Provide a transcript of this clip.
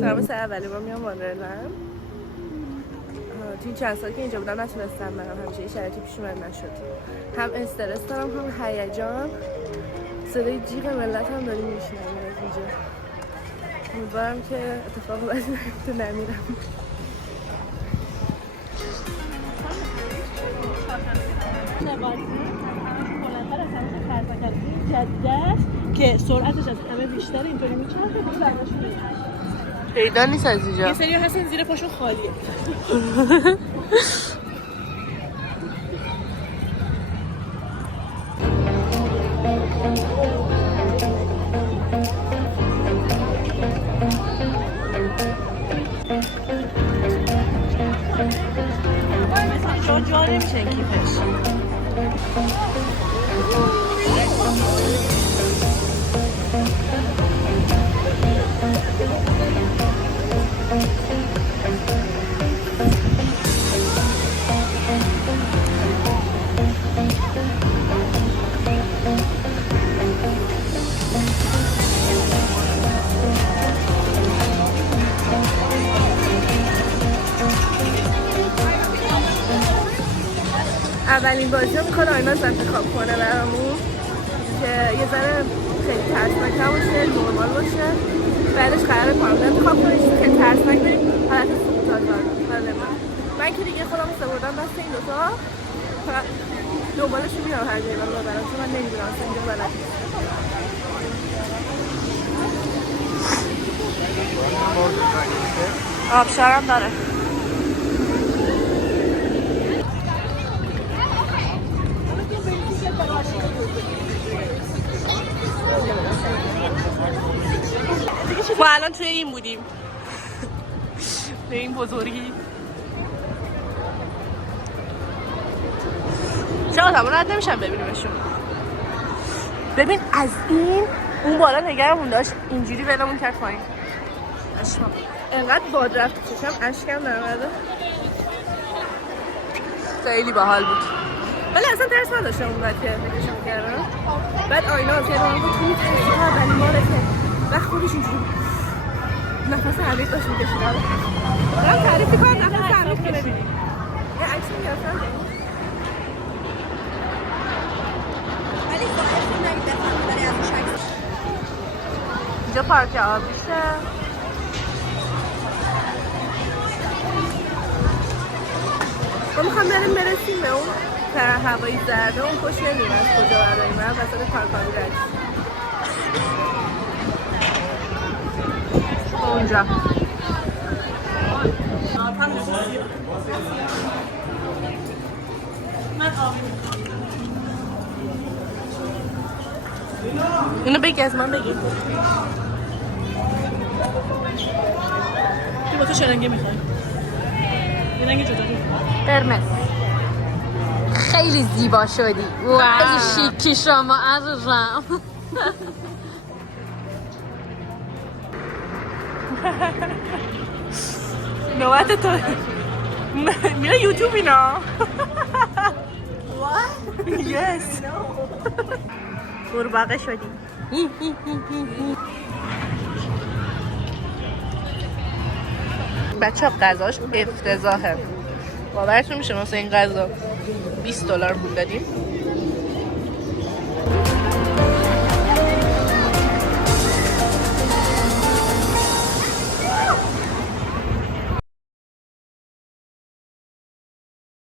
دارم سر اولی با میام واندرلند. تو این چند سال که اینجا بودم نتونستم برم، همیشه یه شرایطی پیش اومد نشد. هم استرس دارم هم هیجان. صدای جیغ ملت هم داریم میشنویم از اینجا. امیدوارم که اتفاق بدی نیفته نمیرم. بلندتر از همون خرسک جدیده که سرعتش از همه بیشتر اینطوری میچرخه باید براشون پیدا نیست از اینجا. یه سری هستن زیر پاشون خالیه. مثلا جا نمیشه کیفش. اولین بازی رو میخواد آیناز انتخاب کنه برامون که یه ذره خیلی ترسناک نباشه، نورمال باشه. بعدش قراره کامل انتخاب کنه چیزی خیلی ترسناک بریم حالت سبوتاژ. من که دیگه خودم سپردم دست این دوتا، فقط دنبالشون میام هر جایی من ببرم چون من نمیدونم اصلا اینجا بلد نیست. آبشارم داره. ما الان توی این بودیم به این بزرگی. چرا تمام رد نمیشم ببینیمشون. ببین از این اون بالا نگرمون داشت اینجوری ولمون کرد پایین. اشمام انقدر باد رفت چشم اشکم نرمده. خیلی باحال بود ولی اصلا ترس نداشتم اون وقت که نگشم کردم. بعد آینا از یه رانگو توی ترسیه اولی ماره که وقت خودش اینجوری نفس عمیق داشت میکشیدم. دارم تعریف کنم نفس عمیق که ببینیم. یه عکس میگرفتم ولی ظاهرش نگید دفعه داری از اون عکس. اینجا پارک آبیشه. ما میخوام برسیم به اون طرح هوایی زرده. اون خوش نمیم از کجا برداریم. من وسط پارکابی رد اونجا اینو بگی از من بگی. تو با تو چه رنگی میخوای؟ یه رنگ جدا قرمز. خیلی زیبا شدی. خیلی شیکی شما عزیزم. نوبت تو میره یوتیوب اینا. What? Yes. قورباغه شدی. بچه ها غذاش افتضاحه. باورتون میشه مثلا این غذا $20 پول دادیم